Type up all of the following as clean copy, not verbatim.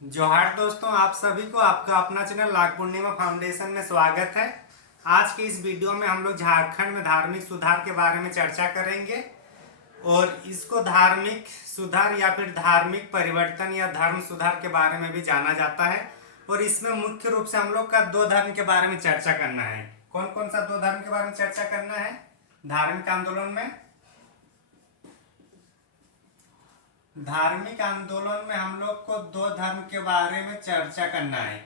जोहार दोस्तों, आप सभी को आपका अपना चैनल लाख पूर्णिमा फाउंडेशन में स्वागत है। आज के इस वीडियो में हम लोग झारखंड में धार्मिक सुधार के बारे में चर्चा करेंगे और इसको धार्मिक सुधार या फिर धार्मिक परिवर्तन या धर्म सुधार के बारे में भी जाना जाता है। और इसमें मुख्य रूप से हम लोग का दो धर्म के बारे में चर्चा करना है। कौन कौन सा दो धर्म के बारे में चर्चा करना है धार्मिक आंदोलन में? धार्मिक आंदोलन में हम लोग को दो धर्म के बारे में चर्चा करना है,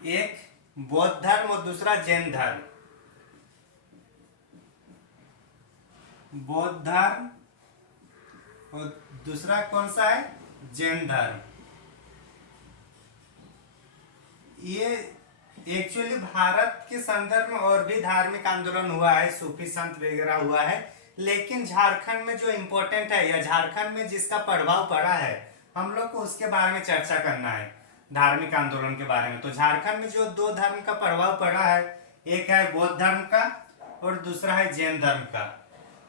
एक बौद्ध धर्म और दूसरा जैन धर्म। बौद्ध धर्म और दूसरा कौन सा है? जैन धर्म। ये एक्चुअली भारत के संदर्भ में और भी धार्मिक आंदोलन हुआ है, सूफी संत वगैरह हुआ है, लेकिन झारखंड में जो इम्पोर्टेंट है या झारखंड में जिसका प्रभाव पड़ा है हम लोग को उसके बारे में चर्चा करना है धार्मिक आंदोलन के बारे में। तो झारखंड में जो दो धर्म का प्रभाव पड़ा है, एक है बौद्ध धर्म का और दूसरा है जैन धर्म का।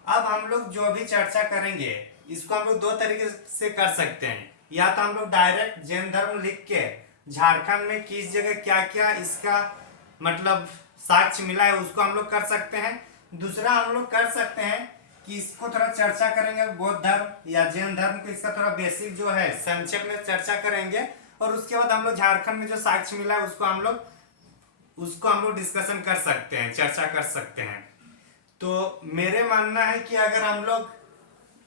अब हम लोग जो भी चर्चा करेंगे इसको हम लोग दो तरीके से कर सकते हैं, या तो हम लोग डायरेक्ट जैन धर्म लिख के झारखंड में किस जगह क्या क्या इसका मतलब साक्ष्य मिला है उसको हम लोग कर सकते हैं। दूसरा हम लोग कर सकते हैं कि इसको थोड़ा चर्चा करेंगे बौद्ध धर्म या जैन धर्म को, इसका थोड़ा बेसिक जो है संक्षेप में चर्चा करेंगे और उसके बाद हम लोग झारखंड में जो साक्ष्य मिला है उसको हम लोग डिस्कशन कर सकते हैं, चर्चा कर सकते हैं। तो मेरे मानना है कि अगर हम लोग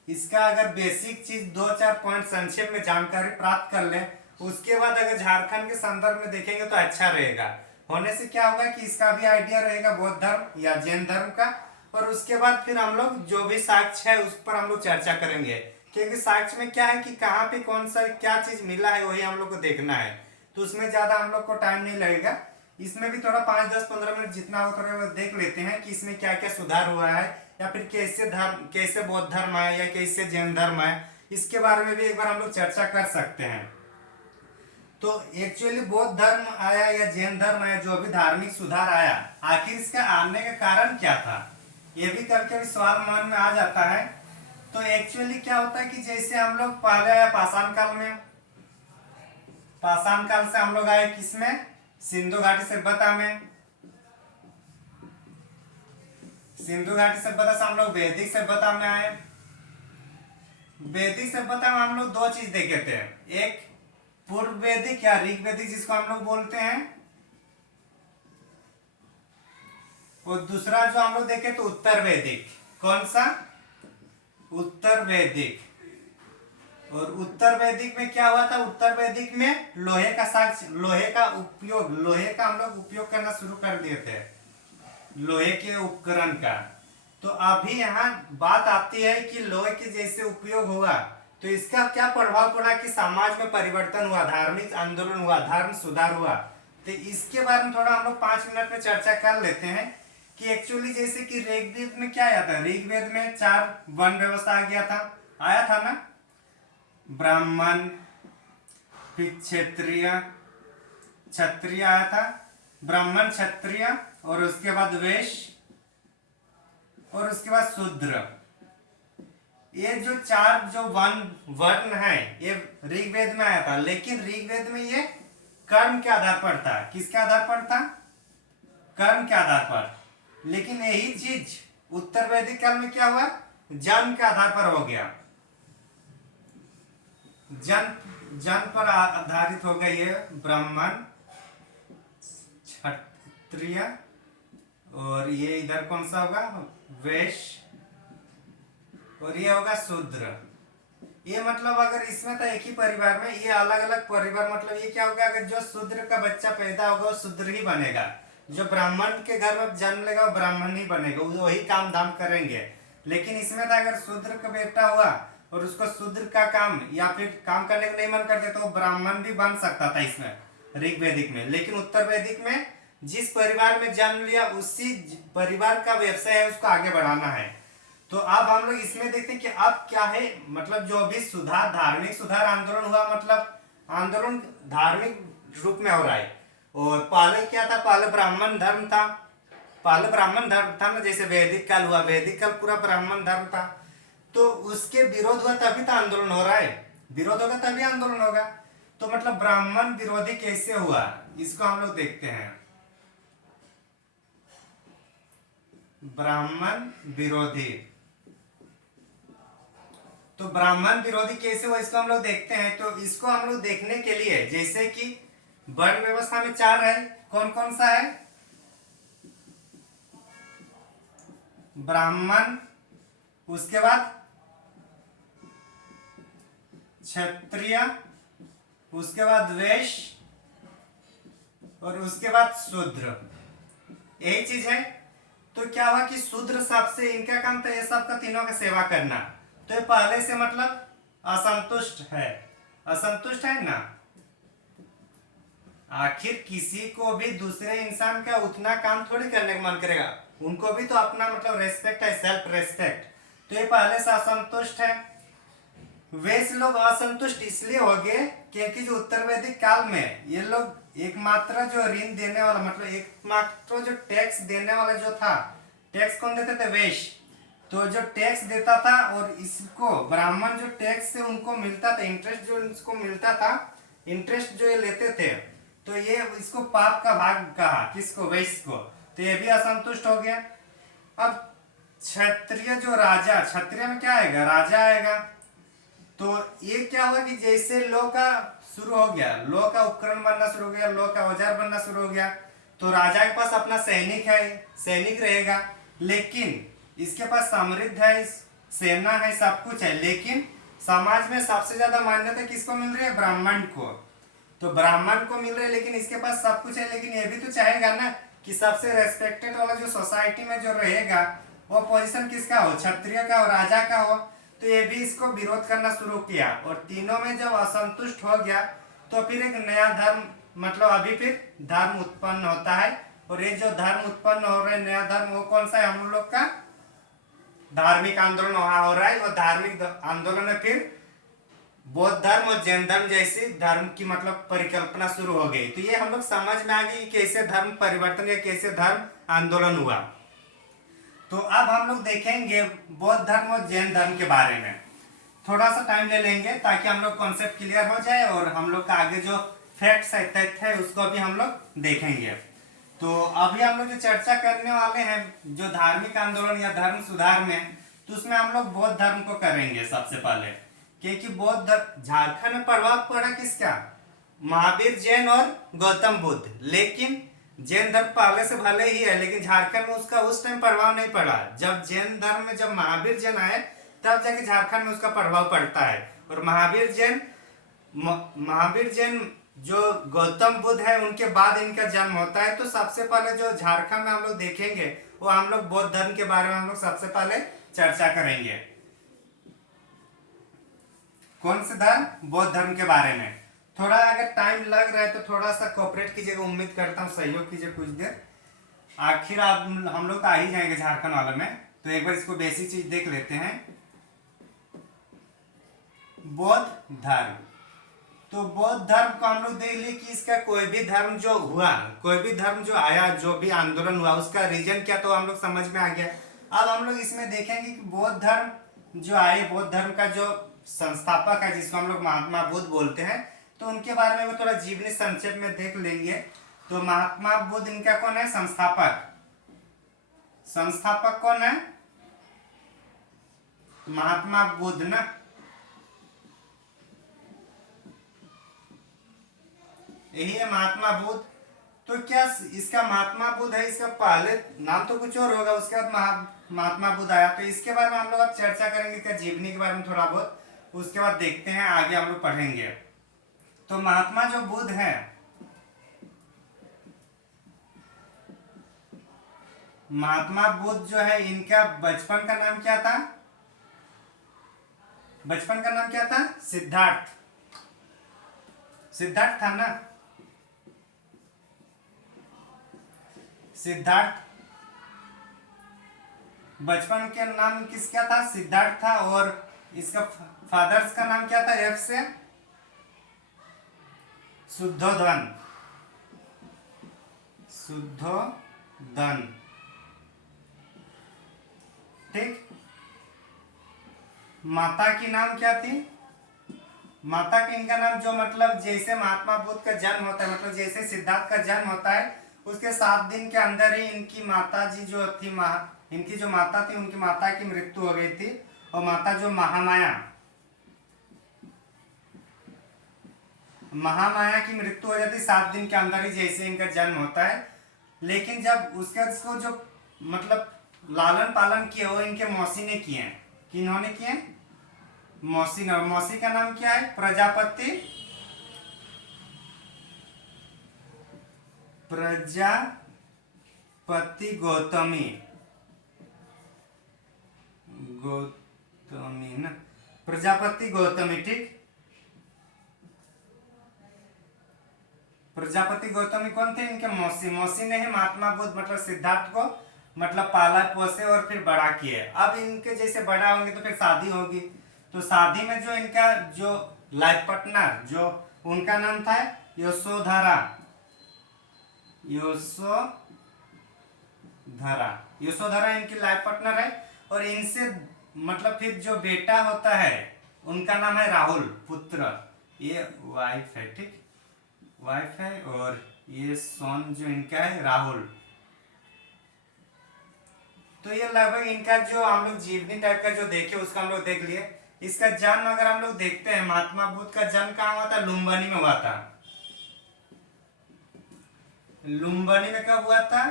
इसका अगर बेसिक चीज दो चार पॉइंट संक्षेप में जानकारी प्राप्त कर लें, उसके बाद अगर झारखंड के संदर्भ में देखेंगे तो अच्छा रहेगा। होने से क्या होगा कि इसका भी आइडिया रहेगा बौद्ध धर्म या जैन धर्म का, और उसके बाद फिर हम लोग जो भी साक्ष्य है उस पर हम लोग चर्चा करेंगे, क्योंकि साक्ष्य में क्या है कि कहाँ पे कौन सा क्या चीज मिला है वही हम लोग को देखना है। तो उसमें ज्यादा हम लोग को टाइम नहीं लगेगा, इसमें भी थोड़ा 5, 10, 15 मिनट जितना हो थोड़ा देख लेते हैं कि इसमें क्या क्या सुधार हुआ है, या फिर कैसे बौद्ध धर्म आया या कैसे जैन धर्म आया, इसके बारे में भी एक बार हम लोग चर्चा कर सकते हैं। तो एक्चुअली बौद्ध धर्म आया या जैन धर्म आया, जो भी धार्मिक सुधार आया, आखिर इसका आने का कारण क्या था, ये भी करके भी सवाल मन में आ जाता है। तो एक्चुअली क्या होता है कि जैसे हम लोग पहले आए पाषाण काल में, पाषाण काल से हम लोग आए किसमें? सिंधु घाटी सभ्यता में। सिंधु घाटी सभ्यता से हम लोग वैदिक सभ्यता में आए। वैदिक सभ्यता में हम लोग दो चीज देखे थे, एक पूर्व वैदिक या ऋग वैदिक जिसको हम लोग बोलते हैं, और दूसरा जो हम लोग देखे तो उत्तर वैदिक। कौन सा? उत्तर वैदिक। और उत्तर वैदिक में क्या हुआ था? उत्तर वैदिक में लोहे का साक्ष्य, लोहे का हम लोग उपयोग करना शुरू कर दिए थे, लोहे के उपकरण का। तो अभी यहाँ बात आती है कि लोहे के जैसे उपयोग हुआ तो इसका क्या प्रभाव पड़ा कि समाज में परिवर्तन हुआ, धार्मिक आंदोलन हुआ, धर्म सुधार हुआ। तो इसके बारे में थोड़ा हम लोग 5 मिनट में चर्चा कर लेते हैं कि एक्चुअली जैसे कि ऋग्वेद में क्या आया था? ऋग्वेद में 4 वर्ण व्यवस्था आ गया था, आया था ना? ब्राह्मण, फिर क्षत्रिय, क्षत्रिय आया था, ब्राह्मण, क्षत्रिय, और उसके बाद वैश्य, और उसके बाद शूद्र। ये जो 4 जो वर्ण है ये ऋग्वेद में आया था, लेकिन ऋग्वेद में ये कर्म के आधार पर था। किसके आधार पर था? कर्म के आधार पर। लेकिन यही चीज उत्तर वैदिक काल में क्या हुआ? जन्म के आधार पर हो गया, जन्म पर आधारित हो गया ये ब्राह्मण, क्षत्रिय, और ये इधर कौन सा होगा? वैश्य, और ये होगा शूद्र। ये मतलब अगर इसमें था एक ही परिवार में, ये अलग अलग परिवार, मतलब ये क्या होगा? अगर जो शूद्र का बच्चा पैदा होगा वो शूद्र ही बनेगा, जो ब्राह्मण के घर में जन्म लेगा वो ब्राह्मण ही बनेगा, वही काम धाम करेंगे। लेकिन इसमें था अगर शूद्र का बेटा हुआ और उसको शूद्र का काम या फिर काम करने का नहीं मन करते तो वो ब्राह्मण भी बन सकता था इसमें ऋग्वेदिक में। लेकिन उत्तर वैदिक में जिस परिवार में जन्म लिया उसी परिवार का व्यवसाय है उसको आगे बढ़ाना है। तो अब हम लोग इसमें देखते हैं कि अब क्या है, मतलब जो भी सुधार, धार्मिक सुधार आंदोलन हुआ, मतलब आंदोलन धार्मिक रूप में हो रहा है। और पहले क्या था? पहले ब्राह्मण धर्म था, पहले ब्राह्मण धर्म था ना, जैसे वैदिक काल हुआ, वैदिक काल पूरा ब्राह्मण धर्म था। तो उसके विरोध हुआ तभी तो आंदोलन हो रहा है, विरोध होगा तभी आंदोलन होगा। तो मतलब ब्राह्मण विरोधी कैसे हुआ, इसको हम लोग देखते हैं। ब्राह्मण विरोधी, तो ब्राह्मण विरोधी कैसे हुआ इसको हम लोग देखते हैं। तो इसको हम लोग देखने के लिए, जैसे कि वर्ण व्यवस्था में 4 है, कौन कौन सा है, ब्राह्मण, उसके बाद क्षत्रिय, उसके बाद वैश्य, और उसके बाद शूद्र, यही चीज है। तो क्या हुआ कि शूद्र सबसे, इनका काम था ये सबका तीनों का सेवा करना। तो ये पहले से मतलब असंतुष्ट है, असंतुष्ट है ना। आखिर किसी को भी दूसरे इंसान का उतना काम थोड़ी करने का मन करेगा, उनको भी तो अपना मतलब रेस्पेक्ट है, सेल्फ रेस्पेक्ट। तो ये पहले से असंतुष्ट है। वैसे लोग असंतुष्ट इसलिए हो गए क्योंकि जो उत्तर वैदिक काल में ये लोग एकमात्र जो ऋण देने वाला, मतलब एकमात्र जो टैक्स देने वाला जो था, टैक्स कौन देते थे, वैश्य। तो जो टैक्स देता था, और इसको ब्राह्मण जो टैक्स से उनको मिलता था, इंटरेस्ट जो इसको मिलता था, इंटरेस्ट जो ये लेते थे, तो ये इसको पाप का भाग कहा, किसको, वैश्य को। तो ये भी असंतुष्ट हो गया। अब क्षत्रिय जो राजा, क्षत्रिय में क्या आएगा, राजा आएगा। तो ये क्या हुआ कि जैसे लौ का शुरू हो गया, लौ का उपकरण बनना शुरू हो गया, लौ का औजार बनना शुरू हो गया, तो राजा के पास अपना सैनिक है, सैनिक रहेगा, लेकिन इसके पास समृद्ध है, सेना है, सब कुछ है, लेकिन समाज में सबसे ज्यादा मान्यता किसको मिल रही है, ब्राह्मण को। तो ब्राह्मण को मिल रहा है, लेकिन इसके पास सब कुछ है, लेकिन ये भी तो चाहेगा ना कि सबसे रेस्पेक्टेड वाला जो सोसाइटी में जो रहेगा वो पोजीशन किसका हो, क्षत्रिय का और राजा का हो। तो ये भी इसको विरोध करना शुरू किया, और तीनों में जब असंतुष्ट हो गया तो फिर एक नया धर्म, मतलब अभी फिर धर्म उत्पन्न होता है। और ये जो धर्म उत्पन्न हो रहा है, नया धर्म, वो कौन सा है, हम लोग का धार्मिक आंदोलन वहां हो रहा है। और धार्मिक आंदोलन में फिर बौद्ध धर्म और जैन धर्म जैसी धर्म की मतलब परिकल्पना शुरू हो गई। तो ये हम लोग समझ में आ गई कैसे धर्म परिवर्तन या कैसे धर्म आंदोलन हुआ। तो अब हम लोग देखेंगे बौद्ध धर्म और जैन धर्म के बारे में, थोड़ा सा टाइम ले लेंगे ताकि हम लोग कॉन्सेप्ट क्लियर हो जाए, और हम लोग का आगे जो फैक्ट्स है, तथ्य है, उसको भी हम लोग देखेंगे। तो अभी हम लोग जो चर्चा करने वाले हैं जो धार्मिक आंदोलन या धर्म सुधार में, तो उसमें हम लोग बौद्ध धर्म को करेंगे सबसे पहले, क्योंकि बौद्ध धर्म झारखंड में प्रभाव पड़ा किसका, महावीर जैन और गौतम बुद्ध। लेकिन जैन धर्म पहले से भले ही है, लेकिन झारखंड में उसका उस टाइम प्रभाव नहीं पड़ा। जब जैन धर्म में जब महावीर जैन आए, तब जाके झारखंड में उसका प्रभाव पड़ता है। और महावीर जैन जो गौतम बुद्ध है, उनके बाद इनका जन्म होता है। तो सबसे पहले जो झारखंड में हम लोग देखेंगे, वो हम लोग बौद्ध धर्म के बारे में हम लोग सबसे पहले चर्चा करेंगे। कौन से धर्म, बौद्ध धर्म के बारे में। थोड़ा अगर टाइम लग रहा है तो थोड़ा सा कोऑपरेट कीजिएगा, उम्मीद करता हूँ सहयोग कीजिए कुछ देर। आखिर आप हम लोग तो आ ही जाएंगे झारखंड वाले में, तो एक बार इसको बेसिक चीज देख लेते हैं। बौद्ध धर्म, तो बौद्ध धर्म को हम लोग देख लिए कि इसका कोई भी धर्म जो हुआ, कोई भी धर्म जो आया, जो भी आंदोलन हुआ, उसका रीजन क्या, तो हम लोग समझ में आ गया। अब हम लोग इसमें देखेंगे कि बौद्ध धर्म जो आए, बौद्ध धर्म का जो संस्थापक है, जिसको हम लोग महात्मा बुद्ध बोलते हैं, तो उनके बारे में वो थोड़ा जीवनी संक्षेप में देख लेंगे। तो महात्मा बुद्ध इनका कौन है, संस्थापक। संस्थापक कौन है, महात्मा बुद्ध ना। यही है महात्मा बुद्ध। तो क्या इसका महात्मा बुद्ध है, इसका पहले नाम तो कुछ और होगा, उसके बाद महात्मा बुद्ध आया। तो इसके बारे में हम लोग अब चर्चा करेंगे, क्या जीवनी के बारे में थोड़ा बहुत, उसके बाद देखते हैं आगे हम लोग पढ़ेंगे। तो महात्मा जो बुद्ध है, महात्मा बुद्ध जो है, इनका बचपन का नाम क्या था, बचपन का नाम क्या था, सिद्धार्थ। सिद्धार्थ था ना, सिद्धार्थ। बचपन के नाम किसका था, सिद्धार्थ था। और इसका फादर्स का नाम क्या था, एफ से शुद्धोधन, शुद्धोधन, ठीक। माता की नाम क्या थी, माता का इनका नाम जो मतलब जैसे महात्मा बुद्ध का जन्म होता है, मतलब जैसे सिद्धार्थ का जन्म होता है उसके 7 दिन के अंदर ही इनकी माता जी जो थी इनकी जो माता थी उनकी माता की मृत्यु हो गई थी। और माता जो महामाया महामाया की मृत्यु हो जाती 7 दिन के अंदर ही जैसे इनका जन्म होता है। लेकिन जब उसको जो मतलब लालन पालन किए वो इनके मौसी ने किए हैं। किन्होंने किए? मौसी ने। और मौसी का नाम क्या है? प्रजापति गौतमी ना, प्रजापति गौतमी। ठीक, प्रजापति गौतमी कौन थे? इनके मौसी। मौसी ने ही महात्मा बुद्ध मतलब सिद्धार्थ को मतलब पाला पोसे और फिर बड़ा किए। अब इनके जैसे बड़ा होंगे तो फिर शादी होगी, तो शादी में जो इनका जो लाइफ पार्टनर जो उनका नाम था यशोधरा। यशोधरा इनकी लाइफ पार्टनर है। और इनसे मतलब फिर जो बेटा होता है उनका नाम है राहुल पुत्र। ये वाइफ है, ठीक, वाइफ है। और ये सोन जो इनका है राहुल। तो ये लगभग इनका जो हम लोग जीवनी टाइप का जो देखे उसका हम लोग देख लिए। इसका जन्म अगर हम लोग देखते हैं महात्मा बुद्ध का जन्म कहाँ हुआ था? लुम्बिनी में हुआ था। लुम्बिनी में कब हुआ था?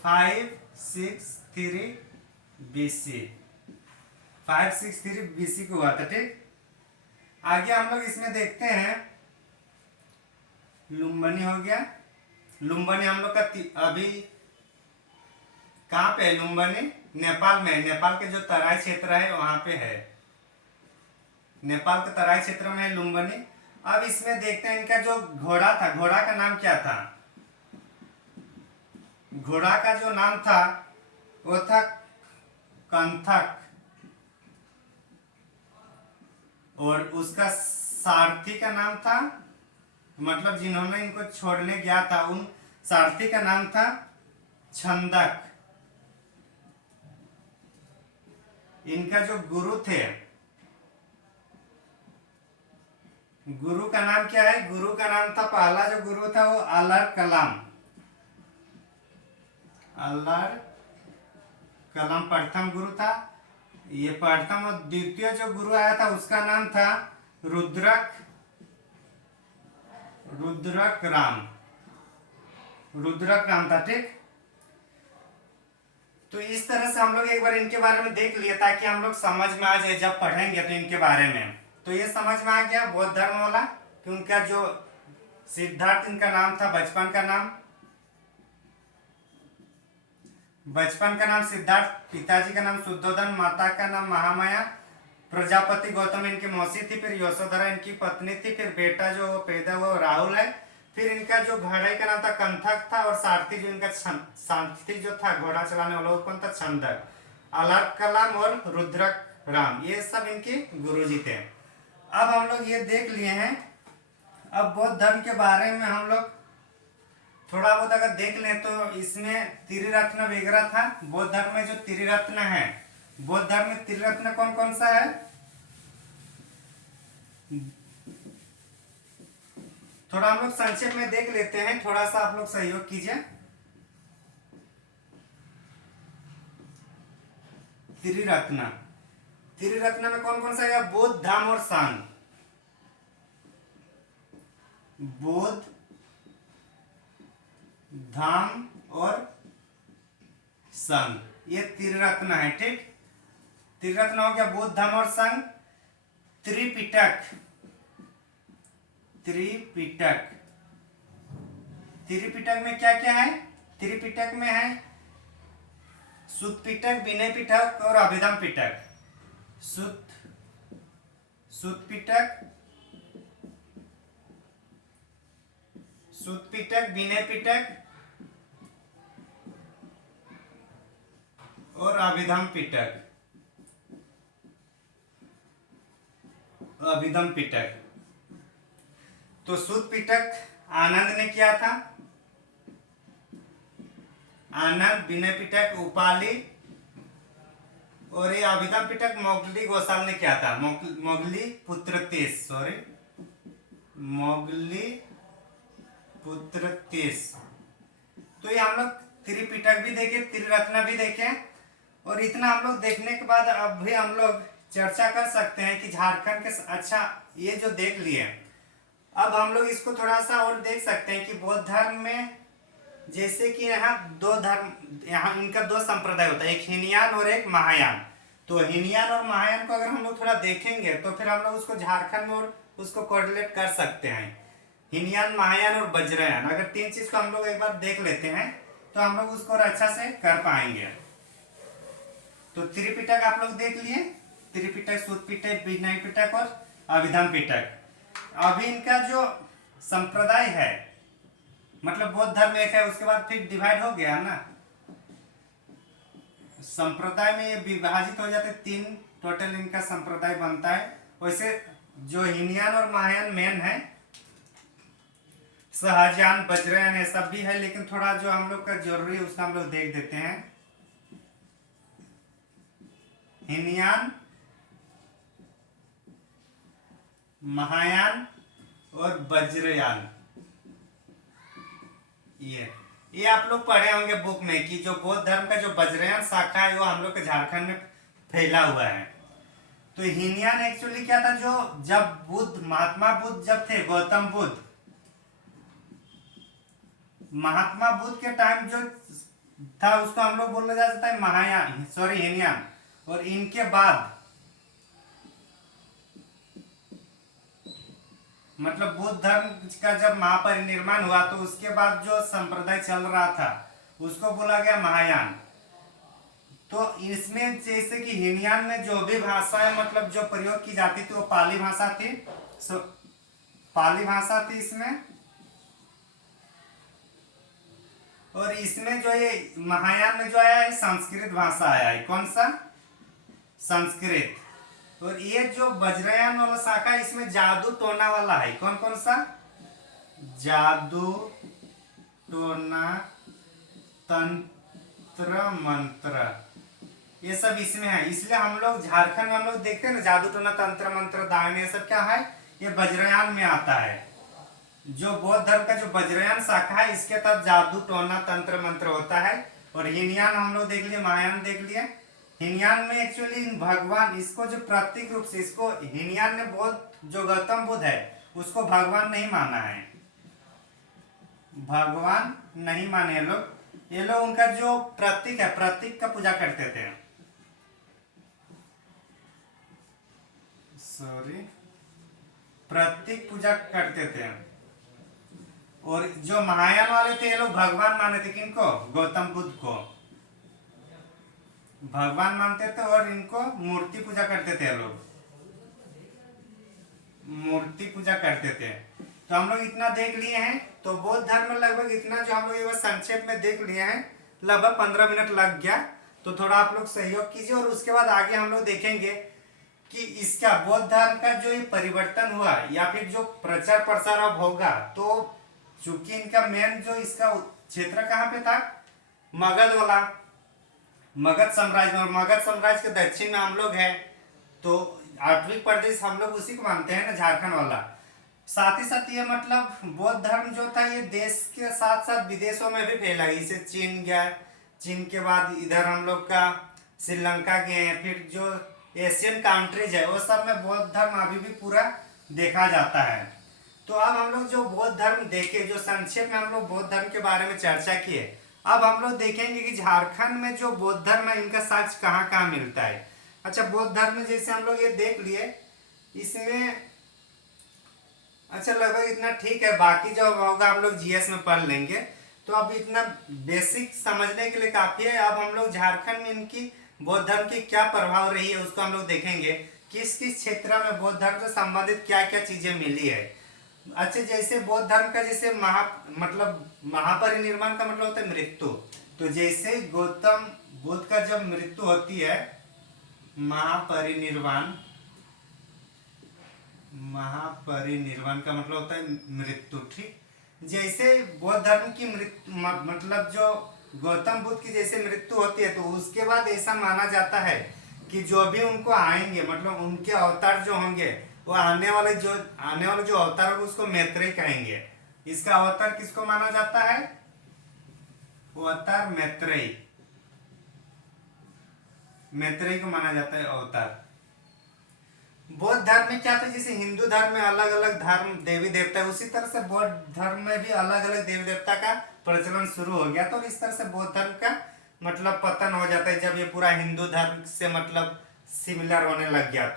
563 BC। 563 BC को हुआ था। ठीक, आगे हम लोग इसमें देखते हैं। लुम्बिनी हो गया। लुम्बिनी हम लोग का अभी कहाँ पे है? लुम्बिनी नेपाल में है। नेपाल के जो तराई क्षेत्र है वहां पे है। नेपाल के तराई क्षेत्र में है लुम्बिनी। अब इसमें देखते हैं इनका जो घोड़ा था, घोड़ा का नाम क्या था? घोड़ा का जो नाम था वो था कंथक। और उसका सारथी का नाम था, मतलब जिन्होंने इनको छोड़ने गया था उन सारथी का नाम था छंदक। इनका जो गुरु थे, गुरु का नाम क्या है? गुरु का नाम था, पहला जो गुरु था वो अल्लाह कलाम। अल्लाह कलाम प्रथम गुरु था। ये प्रथम और द्वितीय जो गुरु आया था उसका नाम था रुद्रक राम। रुद्रक राम था। ठीक, तो इस तरह से हम लोग एक बार इनके बारे में देख लिए ताकि हम लोग समझ में आ जाए जब पढ़ेंगे तो इनके बारे में। तो ये समझ में आ गया बौद्ध धर्म वाला कि उनका जो सिद्धार्थ इनका नाम था, बचपन का नाम सिद्धार्थ, पिताजी का नाम शुद्धोधन, माता का नाम महामाया, प्रजापति गौतम इनकी मौसी थी, फिर यशोधरा इनकी पत्नी थी, फिर बेटा जो पैदा हुआ राहुल है, फिर इनका जो घोड़े का नाम था कंथक था, और सारथी जो इनका सारथी जो था घोड़ा चलाने वाला वो कौन था? छंदक। अलार कलाम और रुद्रक राम, ये सब इनके गुरुजी थे। अब हम लोग ये देख लिए हैं। अब बौद्ध धर्म के बारे में हम लोग थोड़ा बहुत अगर देख लें तो इसमें त्रिरत्न वगैरह था। बौद्ध धर्म में जो त्रिरत्न है, बौद्ध धर्म में त्रिरत्न कौन कौन सा है? थोड़ा हम लोग संक्षेप में देख लेते हैं, थोड़ा सा आप लोग सहयोग कीजिए। त्रिरत्न, त्रिरत्न में कौन कौन सा है? बौद्ध, धम्म और संघ। बौद्ध, धम्म और संघ, ये त्रिरत्न है। ठीक, त्रिरत्न हो गया बौद्ध, धम्म और संघ। त्रिपिटक, त्रिपिटक, त्रिपिटक में क्या क्या है? त्रिपिटक में है सुत्त पिटक, विनय पिटक और अभिधम पिटक। सुत्त पिटक, विनय पिटक और अभिधम पिटक। अभिधम पिटक, तो सुत्त पिटक आनंद ने किया था। आनंद, विनय पिटक उपाली और ये अभिधम पिटक मोगली गोसाल ने किया था, मोगली पुत्र तीस, सॉरी मोगली पुत्र तीस। तो ये हम लोग त्रिपिटक भी देखे, त्रिरत्न भी देखे, और इतना हम लोग देखने के बाद अब भी हम लोग चर्चा कर सकते हैं कि झारखंड के, अच्छा ये जो देख लिए, अब हम लोग इसको थोड़ा सा और देख सकते हैं कि बौद्ध धर्म में जैसे कि यहाँ दो धर्म, यहाँ इनका दो संप्रदाय होता है, एक हीनयान और एक महायान। तो हीनयान और महायान को अगर हम लोग थोड़ा देखेंगे तो फिर हम लोग उसको झारखंड में और उसको कोरिलेट कर सकते हैं। हीनयान, महायान और वज्रयान, अगर तीन चीज को हम लोग एक बार देख लेते हैं तो हम लोग उसको और अच्छा से कर पाएंगे। तो त्रिपिटक आप लोग देख लिए, त्रिपिटक, सूत पिटक, विनय पिटक और अभिधम पिटक। अभी इनका जो संप्रदाय है, मतलब बौद्ध धर्म एक है, उसके बाद फिर डिवाइड हो गया ना, संप्रदाय में ये विभाजित हो जाते, तीन टोटल इनका संप्रदाय बनता है। वैसे जो हीनयान और महायान मेन है, सहजान, वज्रयान ये सब भी है, लेकिन थोड़ा जो हम लोग का जरूरी है उसका हम लोग देख देते हैं। हीनयान, महायान और वज्रयान, ये आप लोग पढ़े होंगे बुक में कि जो बौद्ध धर्म का जो वज्रयान शाखा है वो हम लोग के झारखंड में फैला हुआ है। तो हीनयान एक्चुअली क्या था, जो जब बुद्ध, महात्मा बुद्ध जब थे, गौतम बुद्ध, महात्मा बुद्ध के टाइम जो था उसको हम लोग बोला जाता है महायान, सॉरी हीनयान। और इनके बाद मतलब बुद्ध धर्म का जब महापरिनिर्वाण हुआ तो उसके बाद जो संप्रदाय चल रहा था उसको बोला गया महायान। तो इसमें जैसे कि हीनयान में जो भी भाषाएं मतलब जो प्रयोग की जाती थी वो पाली भाषा थी, पाली भाषा थी इसमें। और इसमें जो ये महायान में जो आया है संस्कृत भाषा आया है, कौन सा, संस्कृत। और ये जो वज्रयान वाला शाखा इसमें जादू टोना वाला है, कौन कौन सा, जादू टोना, तंत्र मंत्र, ये सब इसमें है। इसलिए हम लोग झारखंड में हम लोग देखते हैं ना, जादू टोना, तंत्र मंत्र, दान, ये सब क्या है, ये वज्रयान में आता है। जो बौद्ध धर्म का जो वज्रयान शाखा है इसके तहत जादू टोना, तंत्र मंत्र होता है। और हीनयान हम लोग देख लिए, महायान देख लिए। हीनयान में एक्चुअली भगवान, इसको जो प्रतीक रूप से, इसको हीनयान ने बौद्ध जो गौतम बुद्ध है उसको भगवान नहीं माना है, भगवान नहीं माने ये लोग उनका जो प्रतीक है, प्रतीक का पूजा करते थे, सॉरी प्रतीक पूजा करते थे। और जो महायान वाले थे ये लोग भगवान माने थे, किनको, गौतम बुद्ध को भगवान मानते थे। और इनको मूर्ति पूजा करते थे, लोग मूर्ति पूजा करते थे। तो हम लोग इतना देख लिए हैं। तो बौद्ध धर्म में लगभग इतना जो हम लोग संक्षेप में देख लिए हैं, लगभग 15 मिनट लग गया। तो थोड़ा आप लोग सहयोग कीजिए और उसके बाद आगे हम लोग देखेंगे कि इसका बौद्ध धर्म का जो ये परिवर्तन हुआ या फिर जो प्रचार प्रसार अब होगा, तो चूंकि इनका मेन जो इसका क्षेत्र कहाँ पे था, मगध वाला, मगध साम्राज्य में। और मगध साम्राज्य के दक्षिण में हम लोग हैं, तो 8वीं प्रदेश हम लोग उसी को मानते हैं ना, झारखंड वाला। साथ ही साथ ये मतलब बौद्ध धर्म जो था ये देश के साथ साथ विदेशों में भी फैला, इसे चीन गया, चीन के बाद इधर हम लोग का श्रीलंका गए हैं, फिर जो एशियन कंट्रीज है वो सब में बौद्ध धर्म अभी भी पूरा देखा जाता है। तो अब हम लोग जो बौद्ध धर्म देखे, जो संक्षेप में हम लोग बौद्ध धर्म के बारे में चर्चा किए, अब हम लोग देखेंगे कि झारखंड में जो बौद्ध धर्म है इनका साक्ष्य कहाँ कहाँ मिलता है। अच्छा, बौद्ध धर्म में जैसे हम लोग ये देख लिए, इसमें अच्छा लगभग इतना ठीक है, बाकी जो होगा हम लोग जीएस में पढ़ लेंगे। तो अब इतना बेसिक समझने के लिए काफी है। अब हम लोग झारखंड में इनकी बौद्ध धर्म की क्या प्रभाव रही है उसको हम लोग देखेंगे, किस किस क्षेत्र में बौद्ध धर्म से संबंधित क्या क्या चीजें मिली है। अच्छा, जैसे बौद्ध धर्म का जैसे मतलब महापरिनिर्वाण का मतलब होता है मृत्यु। तो जैसे गौतम बुद्ध का जब मृत्यु होती है, महापरिनिर्वाण, महापरिनिर्वाण का मतलब होता है मृत्यु, ठीक। जैसे बौद्ध धर्म की मृत्यु मतलब जो गौतम बुद्ध की जैसे मृत्यु होती है, तो उसके बाद ऐसा माना जाता है कि जो भी उनको आएंगे मतलब उनके अवतार जो होंगे वो आने वाले जो अवतार होंगे उसको मैत्रेय कहेंगे। इसका अवतार किसको माना जाता है? अवतार मैत्रेय, मैत्रेय को माना जाता है अवतार। बौद्ध धर्म में क्या था, जैसे हिंदू धर्म में अलग अलग धर्म देवी देवता है, उसी तरह से बौद्ध धर्म में भी अलग अलग देवी देवता का प्रचलन शुरू हो गया। तो इस तरह से बौद्ध धर्म का मतलब पतन हो जाता है जब ये पूरा हिंदू धर्म से मतलब सिमिलर होने लग गया।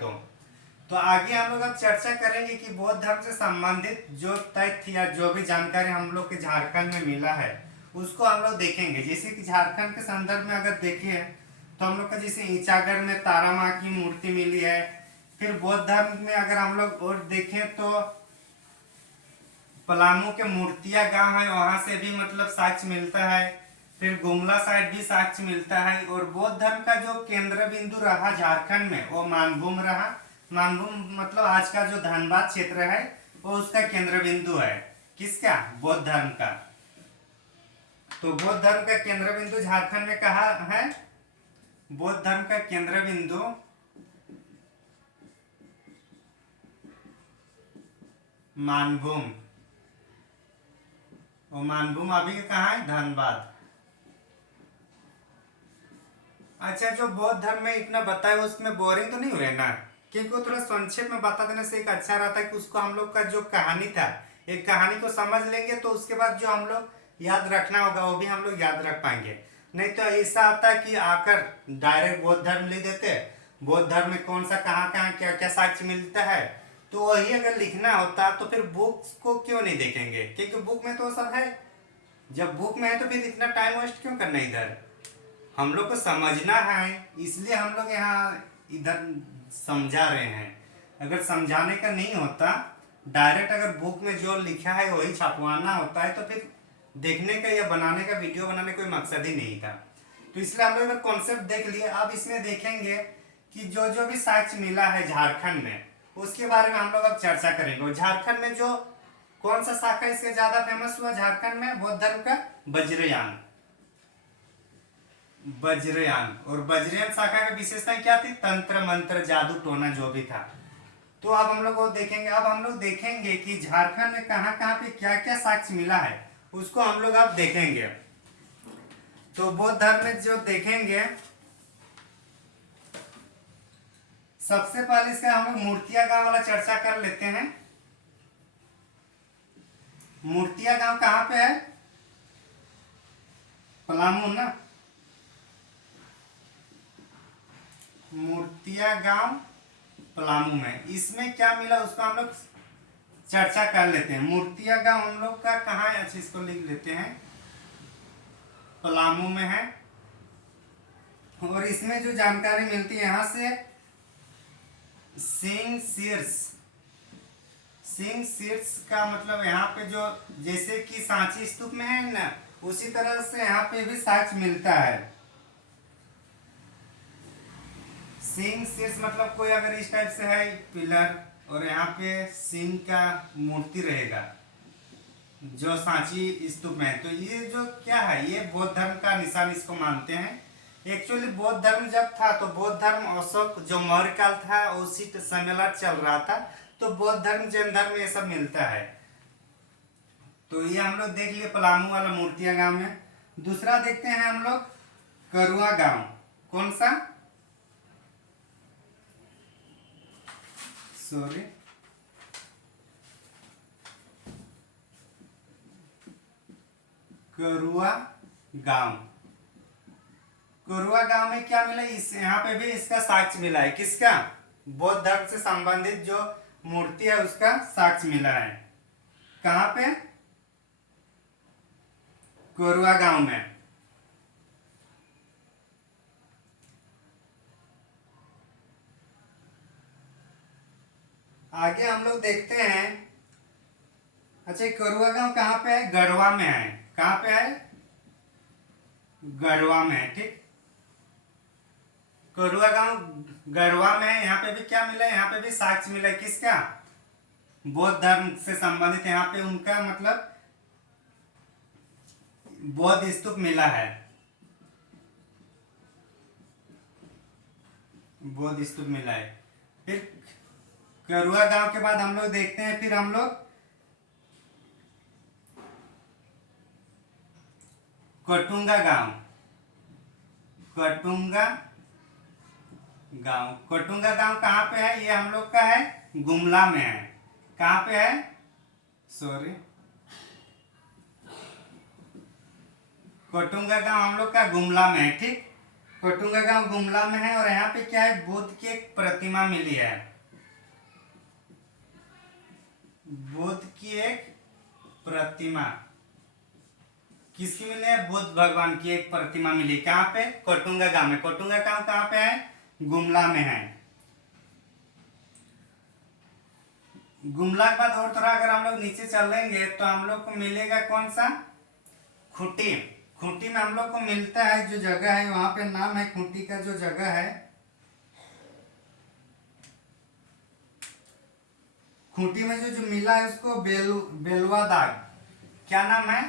तो आगे हम लोग अब चर्चा करेंगे कि बौद्ध धर्म से संबंधित जो तथ्य या जो भी जानकारी हम लोग के झारखंड में मिला है उसको हम लोग देखेंगे। जैसे कि झारखंड के संदर्भ में अगर देखें तो हम लोग का जैसे ईचागढ़ में तारा माँ की मूर्ति मिली है। फिर बौद्ध धर्म में अगर हम लोग और देखें तो पलामू के मूर्तिया गांव है, वहां से भी मतलब साक्ष्य मिलता है। फिर गुमला साइड भी साक्ष्य मिलता है। और बौद्ध धर्म का जो केंद्र बिंदु रहा झारखंड में वो मानभूम रहा। मानभूम मतलब आज का जो धनबाद क्षेत्र है वो उसका केंद्र बिंदु है। किसका? बौद्ध धर्म का। तो बौद्ध धर्म का केंद्र बिंदु झारखंड में कहाँ है? बौद्ध धर्म का केंद्र बिंदु मानभूम, और मानभूम अभी कहाँ है? धनबाद। अच्छा, जो बौद्ध धर्म में इतना बताया उसमें बोरिंग तो नहीं हुए ना? क्योंकि वो थोड़ा संक्षेप में बता देने से एक अच्छा रहता है कि उसको हम लोग का जो कहानी था एक कहानी को समझ लेंगे तो उसके बाद जो हम लोग याद रखना होगा वो भी हम लोग याद रख पाएंगे। नहीं तो ऐसा आता है कि आकर डायरेक्ट बौद्ध धर्म लिख देते, बौद्ध धर्म में कौन सा कहाँ कहाँ क्या क्या साक्ष्य मिलता है। तो वही अगर लिखना होता तो फिर बुक्स को क्यों नहीं देखेंगे, क्योंकि बुक में तो सब है। जब बुक में है तो फिर इतना टाइम वेस्ट क्यों करना इधर। हम लोग को समझना है इसलिए हम लोग यहाँ इधर समझा रहे हैं। अगर समझाने का नहीं होता, डायरेक्ट अगर बुक में जो लिखा है वही छपवाना होता है तो फिर देखने का या बनाने का वीडियो बनाने कोई मकसद ही नहीं था। तो इसलिए हम लोग कॉन्सेप्ट देख लिए। अब इसमें देखेंगे कि जो जो भी साक्ष्य मिला है झारखंड में उसके बारे में हम लोग अब चर्चा करेंगे। और झारखंड में जो कौन सा शाखा इसके ज्यादा फेमस हुआ झारखंड में बौद्ध धर्म का? वज्रयान। वज्रयान। और वज्रयान शाखा की विशेषता क्या थी? तंत्र मंत्र जादू टोना जो भी था। तो अब हम लोग वो देखेंगे। अब हम लोग देखेंगे कि झारखंड में कहाँ कहाँ पे क्या क्या साक्ष्य मिला है उसको हम लोग अब देखेंगे। तो बौद्ध धर्म में जो देखेंगे सबसे पहले इसका हम लोग मूर्तिया गांव वाला चर्चा कर लेते हैं। मूर्तिया गांव कहाँ पे है? पलामू ना। मूर्तिया गांव पलामू में। इसमें क्या मिला उसको हम लोग चर्चा कर लेते हैं। मूर्तिया गांव हम लोग का कहाँ है? अच्छा, इसको लिख लेते हैं, पलामू में है। और इसमें जो जानकारी मिलती है यहाँ से सिंह शीर्ष का मतलब यहाँ पे जो जैसे कि सांची स्तूप में है ना उसी तरह से यहाँ पे भी साक्ष्य मिलता है। सिंह शीर्ष मतलब कोई अगर इस टाइप से है पिलर और यहाँ पे सिंह का मूर्ति रहेगा जो सांची स्तूप में है, तो ये जो क्या है ये बौद्ध धर्म का निशान इसको मानते हैं। एक्चुअली बौद्ध धर्म जब था तो बौद्ध धर्म अशोक जो मौर्य काल था उसी समय चल रहा था। तो बौद्ध धर्म जैन धर्म ये सब मिलता है। तो ये हम लोग देख लिए पलामू वाला मूर्तिया गांव में। दूसरा देखते हैं हम लोग करुआ गांव। कौन सा? सॉरी, करुआ गांव। करुआ गांव में क्या मिला? इस यहाँ पे भी इसका साक्ष्य मिला है। किसका? बौद्ध धर्म से संबंधित जो मूर्ति है उसका साक्ष्य मिला है। कहाँ पे? करुआ गांव में। आगे हम लोग देखते हैं। अच्छा, करुआ गांव कहाँ पे है? गढ़वा में है। कहाँ पे है? गढ़वा में है। ठीक, करुआ गांव गढ़वा में है। यहाँ पे भी क्या मिला है? यहाँ पे भी साक्ष्य मिला है। किसका? बौद्ध धर्म से संबंधित यहाँ पे उनका मतलब बौद्ध स्तूप मिला है। बौद्ध स्तूप मिला है। फिर करुआ गांव के बाद हम लोग देखते हैं, फिर हम लोग कटुंगा गांव। कटुंगा गांव, कटुंगा गांव कहाँ पे है? ये हम लोग का है गुमला में है। कहाँ पे है? सॉरी, कटुंगा गांव हम लोग का गुमला में है। ठीक, कटुंगा गांव गुमला में है। और यहाँ पे क्या है? बुद्ध की एक प्रतिमा मिली है। बुद्ध की एक प्रतिमा किसकी मिली है? बुद्ध भगवान की एक प्रतिमा मिली। कहाँ पे? कटुंगा गांव में। कटुंगा गांव कहाँ पे है? गुमला में है। गुमला के बाद और थोड़ा अगर हम लोग नीचे चलेंगे तो हम लोग को मिलेगा कौन सा? खूंटी। खूंटी में हम लोग को मिलता है जो जगह है, वहां पे नाम है खूंटी का जो जगह है, खूंटी में जो मिला है उसको बेलवा दाग। क्या नाम है?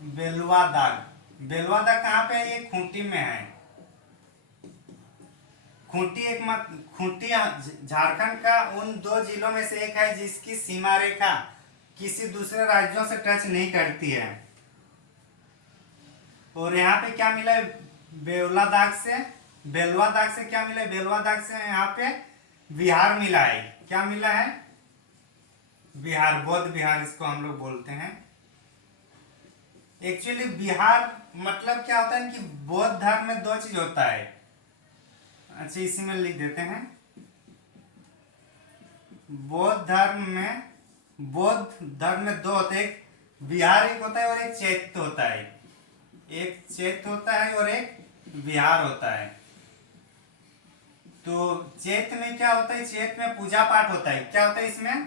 बेलवा दाग। बेलवा दाग कहाँ पे है? ये खूंटी में है। खूंटी खूंटी झारखंड का उन 2 जिलों में से एक है जिसकी सीमा रेखा किसी दूसरे राज्यों से टच नहीं करती है। और यहाँ पे क्या मिला है? बेलवा दाग से, बेलवा दाग से क्या मिला है? बेलवा दाग से यहाँ पे बिहार मिला है। क्या मिला है? बिहार, बौद्ध बिहार इसको हम लोग बोलते हैं। एक्चुअली बिहार मतलब क्या होता है कि बौद्ध धर्म में 2 चीज होता है। अच्छा, इसी में लिख देते हैं। बौद्ध धर्म में 2 होते हैं, एक बिहार एक होता है और एक चैत्य होता है। एक चैत्य होता है और एक बिहार होता है। तो चैत्य में क्या होता है? चैत्य में पूजा पाठ होता है। क्या होता है इसमें?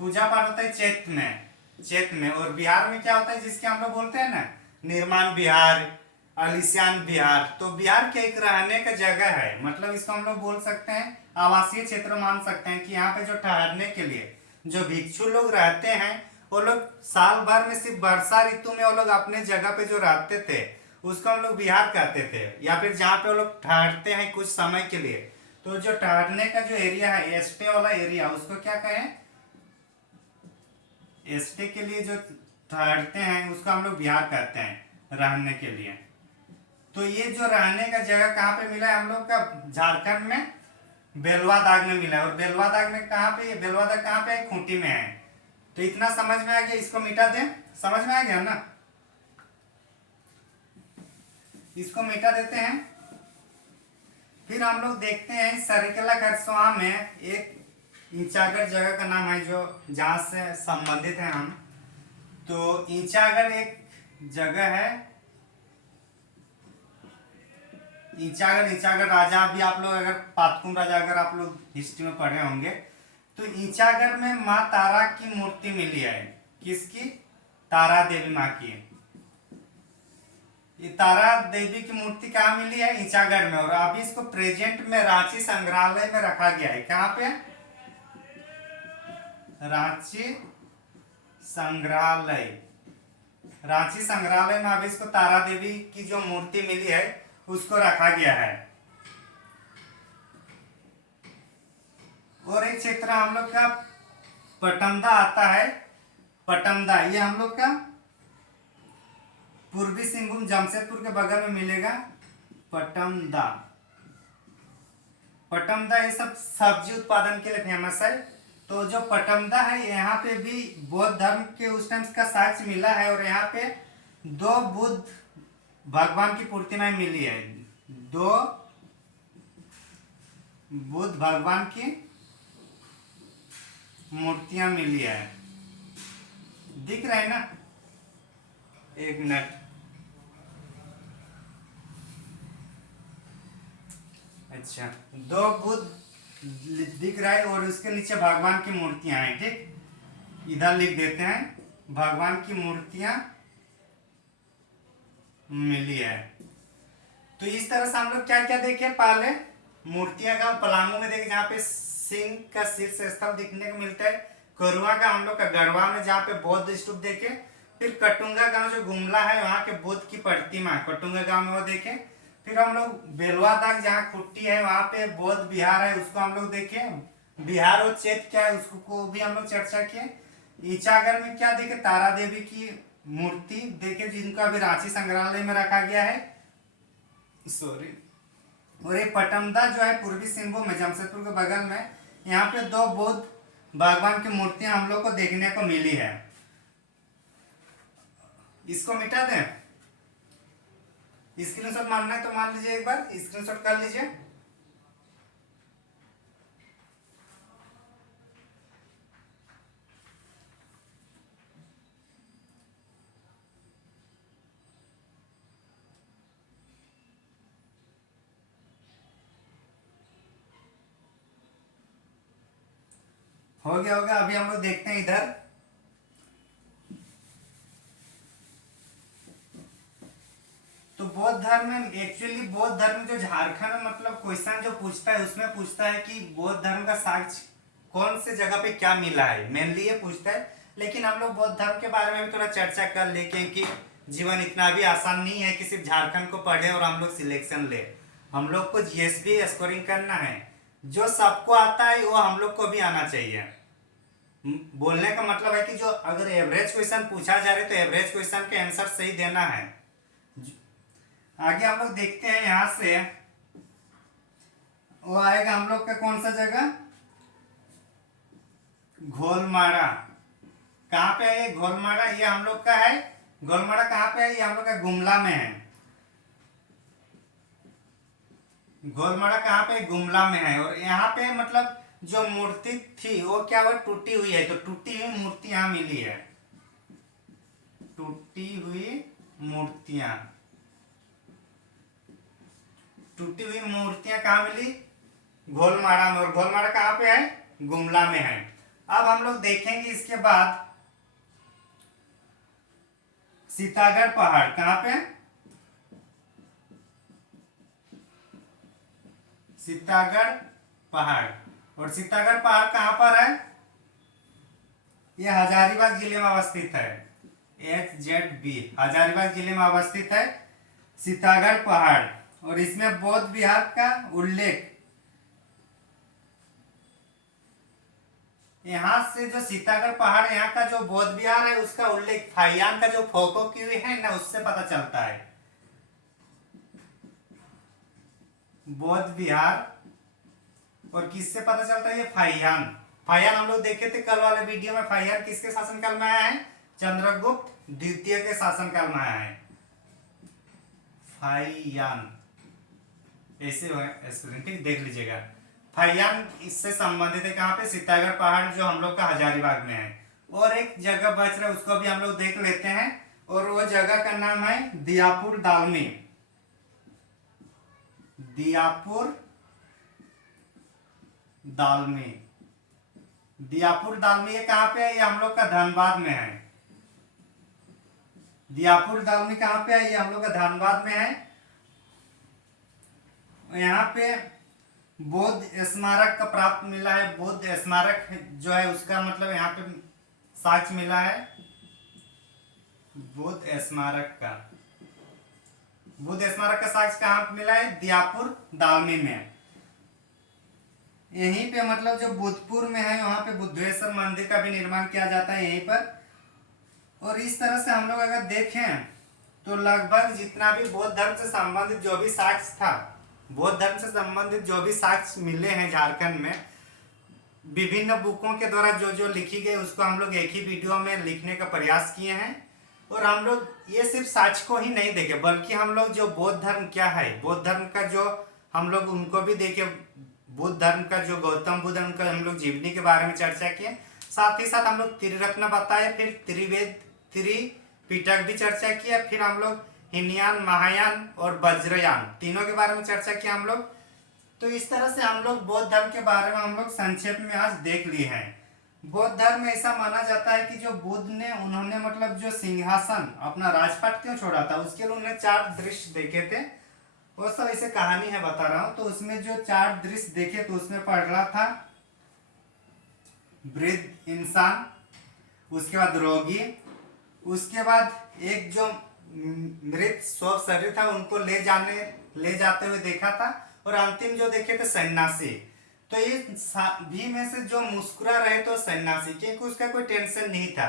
पूजा पाठ होता है चैत्य में। चैत्य में। और बिहार में क्या होता है जिसके हम लोग बोलते हैं ना निर्माण बिहार, आलिशान बिहार। तो बिहार क्या एक रहने का जगह है, मतलब इसको हम लोग बोल सकते हैं आवासीय क्षेत्र मान सकते हैं कि यहाँ पे जो ठहरने के लिए जो भिक्षु लोग रहते हैं वो लोग साल भर में सिर्फ वर्षा ऋतु में वो लोग अपने जगह पे जो रहते थे उसको हम लोग बिहार कहते थे। या फिर जहाँ पे वो लोग ठहरते हैं कुछ समय के लिए, तो जो ठहरने का जो एरिया है, स्टे वाला एरिया, उसको क्या कहें? स्टे के लिए जो ठहरते हैं उसको हम लोग बिहार कहते हैं रहने के लिए। तो ये जो रहने का जगह कहाँ पे मिला है हम लोग का? झारखंड में बेलवा दाग में मिला है। और बेलवा दाग में कहाँ पे? बेलवा दाग कहाँ पे है? खूंटी में है। तो इतना समझ में आ गया, इसको मिटा दें। समझ में आ गया ना? इसको मिटा देते हैं। फिर हम लोग देखते हैं सरिकला खरसोवा में एक ईंचागढ़ जगह का नाम है जो जहाँ से संबंधित है हम। तो ईंचागढ़ एक जगह है। ईंचागढ़ राजा भी आप लोग अगर पातकुम राजा अगर आप लोग हिस्ट्री में पढ़े होंगे तो ईंचागढ़ में माँ तारा की मूर्ति मिली है। किसकी? तारा देवी माँ की। ये तारा देवी की मूर्ति कहाँ मिली है? ईंचागढ़ में। और अभी इसको प्रेजेंट में रांची संग्रहालय में रखा गया है। कहाँ पे? रांची संग्रहालय। रांची संग्रहालय में अभी इसको तारा देवी की जो मूर्ति मिली है उसको रखा गया है। और एक क्षेत्र हम लोग का पटमदा आता है। पटमदा ये हम लोग का पूर्वी सिंहभूम जमशेदपुर के बगल में मिलेगा। पटमदा, पटमदा ये सब सब्जी उत्पादन के लिए फेमस है। तो जो पटमदा है यहाँ पे भी बौद्ध धर्म के उस टाइम का साक्ष्य मिला है। और यहाँ पे 2 बुद्ध भगवान की प्रतिमाएं मिली है। 2 बुद्ध भगवान की मूर्तियां मिली है। दिख रहा है ना? एक मिनट। अच्छा, 2 बुद्ध दिख रहा है और उसके नीचे भगवान की मूर्तियां हैं। ठीक, इधर लिख देते हैं भगवान की मूर्तियां मिली है। तो इस तरह से हम लोग क्या क्या देखे? पहले मूर्तियां का पलामू में देखे जहाँ पे सिंह का शीर्ष स्थल दिखने को मिलता है। करुआ का हम लोग का गढ़वा में जहाँ पे बौद्ध स्तूप देखे। फिर कटुंगा गांव जो गुमला है वहाँ के बुद्ध की प्रतिमा कटुंगा गांव में वो देखे। फिर हम लोग बेलवा दाग जहाँ खुट्टी है वहाँ पे बौद्ध विहार है उसको हम लोग देखे। बिहार और चेत क्या है उसको को भी हम लोग चर्चा किए। ईचागर में क्या देखे, तारा देवी की मूर्ति देखे जिनको अभी रांची संग्रहालय में रखा गया है, सॉरी। और ये पटमदा जो है पूर्वी सिंहभूम में जमशेदपुर के बगल में, यहाँ पे दो बौद्ध भगवान की मूर्तियां हम लोग को देखने को मिली है। इसको मिटा दें, स्क्रीनशॉट मारना है तो मान लीजिए, एक बार स्क्रीनशॉट कर लीजिए। हो गया होगा। अभी हम लोग देखते हैं इधर। तो बौद्ध धर्म में एक्चुअली बौद्ध धर्म जो झारखंड में मतलब क्वेश्चन जो पूछता है उसमें पूछता है कि बौद्ध धर्म का साक्ष्य कौन से जगह पे क्या मिला है, मेनली ये पूछता है। लेकिन हम लोग बौद्ध धर्म के बारे में भी थोड़ा चर्चा कर ले, क्योंकि जीवन इतना भी आसान नहीं है कि सिर्फ झारखंड को पढ़े और हम लोग सिलेक्शन ले। हम लोग को जीएसबी स्कोरिंग करना है, जो सबको आता है वो हम लोग को भी आना चाहिए। बोलने का मतलब है कि जो अगर एवरेज क्वेश्चन पूछा जा रहा है तो एवरेज क्वेश्चन के आंसर सही देना है। आगे हम लोग देखते हैं, यहां से वो आएगा हम लोग का कौन सा जगह, घोलमारा। कहाँ पे है ये घोलमारा, ये हम लोग का है। घोलमारा कहाँ पे है, ये हम लोग का गुमला में है। घोलमारा कहाँ पे, गुमला में है। और यहाँ पे मतलब जो मूर्ति थी वो क्या हुआ, टूटी हुई है। तो टूटी हुई मूर्ति यहाँ मिली है, टूटी हुई मूर्तियां। टूटी हुई मूर्तियां कहाँ मिली, घोलमारा में। और घोलमारा कहाँ पे है, गुमला में है। अब हम लोग देखेंगे इसके बाद सीतागढ़ पहाड़ कहाँ पे, सीतागढ़ पहाड़। और सीतागढ़ पहाड़ कहाँ पर है, ये हजारीबाग जिले में अवस्थित है। HZB हजारीबाग जिले में अवस्थित है सीतागढ़ पहाड़। और इसमें बौद्ध विहार का उल्लेख, यहाँ से जो सीतागढ़ पहाड़ यहाँ का जो बौद्ध विहार है उसका उल्लेख फाइयान का जो फोटो की हुई है ना उससे पता चलता है। बौद्ध विहार और किससे पता चलता है, ये फाइयान। फाइयान हम लोग देखे थे कल वाले वीडियो में। फाइयान किसके शासनकाल में आया है, चंद्रगुप्त द्वितीय के शासनकाल में आया है। फाइयान ऐसे ठीक देख लीजिएगा। फाइयान इससे संबंधित है कहाँ पे, सीतागढ़ पहाड़ जो हम लोग का हजारीबाग में है। और एक जगह बच रहा है उसको भी हम लोग देख लेते हैं, और वो जगह का नाम है दियापुर दालमी। दियापुर दालमी, दियापुर दालमी ये कहाँ पे है, ये हम लोग का धनबाद में है। दियापुर दालमी कहाँ पे है, ये हम लोग का धनबाद में है। यहाँ पे बौद्ध स्मारक का प्राप्त मिला है। बौद्ध स्मारक जो है उसका मतलब यहाँ पे साक्ष्य मिला है बौद्ध स्मारक का। बुद्ध स्मारक का साक्ष्य कहाँ मिला है, दियापुर दालमी में। यहीं पे मतलब जो बुद्धपुर में है वहां पे बुद्धेश्वर मंदिर का भी निर्माण किया जाता है यहीं पर। और इस तरह से हम लोग अगर देखें तो लगभग जितना भी बौद्ध धर्म से संबंधित जो भी साक्ष्य था, बौद्ध धर्म से संबंधित जो भी साक्ष्य मिले हैं झारखंड में विभिन्न बुकों के द्वारा जो जो लिखी गई उसको हम लोग एक ही वीडियो में लिखने का प्रयास किए हैं। और हम लोग ये सिर्फ साक्ष्य को ही नहीं देखे बल्कि हम लोग जो बौद्ध धर्म क्या है, बौद्ध धर्म का जो हम लोग उनको भी देखे। बुद्ध धर्म का जो गौतम बुद्ध उनका हम लोग जीवनी के बारे में चर्चा किए। साथ ही साथ हम लोग त्रिरत्न बताए, फिर त्रिवेद त्रिपिटक भी चर्चा किया। फिर हम लोग हीनयान, महायान और वज्रयान तीनों के बारे में चर्चा किया हम लोग। तो इस तरह से हम लोग बौद्ध धर्म के बारे में हम लोग संक्षेप में आज देख लिए हैं। बौद्ध धर्म में ऐसा माना जाता है कि जो बुद्ध ने उन्होंने मतलब जो सिंहासन अपना राजपाट क्यों छोड़ा था उसके लिए उन्होंने 4 दृश्य देखे थे। वो सब ऐसे कहानी है बता रहा हूं। तो उसमें जो 4 दृश्य देखे तो उसमें पढ़ रहा था वृद्ध इंसान, उसके बाद रोगी, उसके बाद एक जो मृत शव शरीर था उनको ले जाते हुए देखा था, और अंतिम जो देखे थे सन्यासी। तो ये भी में से जो मुस्कुरा रहे तो सन्यासी, क्योंकि उसका कोई टेंशन नहीं था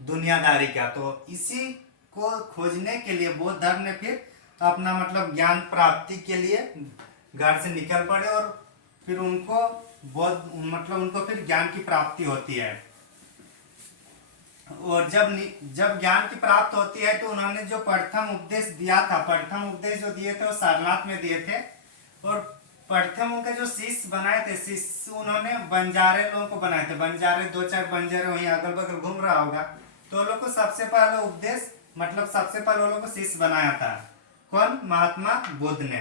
दुनियादारी का। तो इसी को खोजने के लिए बौद्ध धर्म ने फिर अपना मतलब ज्ञान प्राप्ति के लिए घर से निकल पड़े, और फिर उनको बौद्ध मतलब उनको फिर ज्ञान की प्राप्ति होती है। और जब ज्ञान की प्राप्त होती है तो उन्होंने जो प्रथम उपदेश दिया था, प्रथम उपदेश जो दिए थे वो सारनाथ में दिए थे। और प्रथम उनका जो शिष्य बनाए थे, शिष्य उन्होंने बंजारे लोगों को बनाए थे। बंजारे 2-4 बंजारे वहीं अगल बगल घूम रहा होगा, तो लोग को सबसे पहले उपदेश मतलब सबसे पहले वो लोग को शिष्य बनाया था। कौन? महात्मा बुद्ध ने।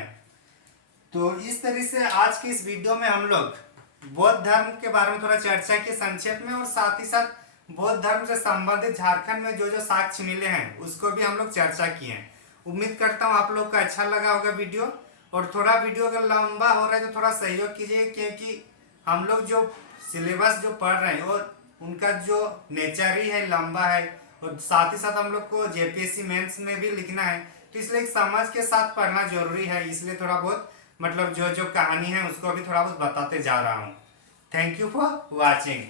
तो इस तरह से आज की इस वीडियो में हम लोग बौद्ध धर्म के बारे में थोड़ा चर्चा की संक्षेप में, और साथ ही साथ बौद्ध धर्म से संबंधित झारखंड में जो जो साक्ष्य मिले हैं उसको भी हम लोग चर्चा किए हैं। उम्मीद करता हूँ आप लोग को अच्छा लगा होगा वीडियो। और थोड़ा वीडियो अगर लंबा हो रहा है तो थोड़ा सहयोग कीजिए, क्योंकि हम लोग जो सिलेबस जो पढ़ रहे हैं और उनका जो नेचर ही है लंबा है, और साथ ही साथ हम लोग को जेपीएससी मेंस में भी लिखना है, तो इसलिए एक समझ के साथ पढ़ना जरूरी है। इसलिए थोड़ा बहुत मतलब जो जो कहानी है उसको भी थोड़ा बहुत बताते जा रहा हूँ। Thank you for watching.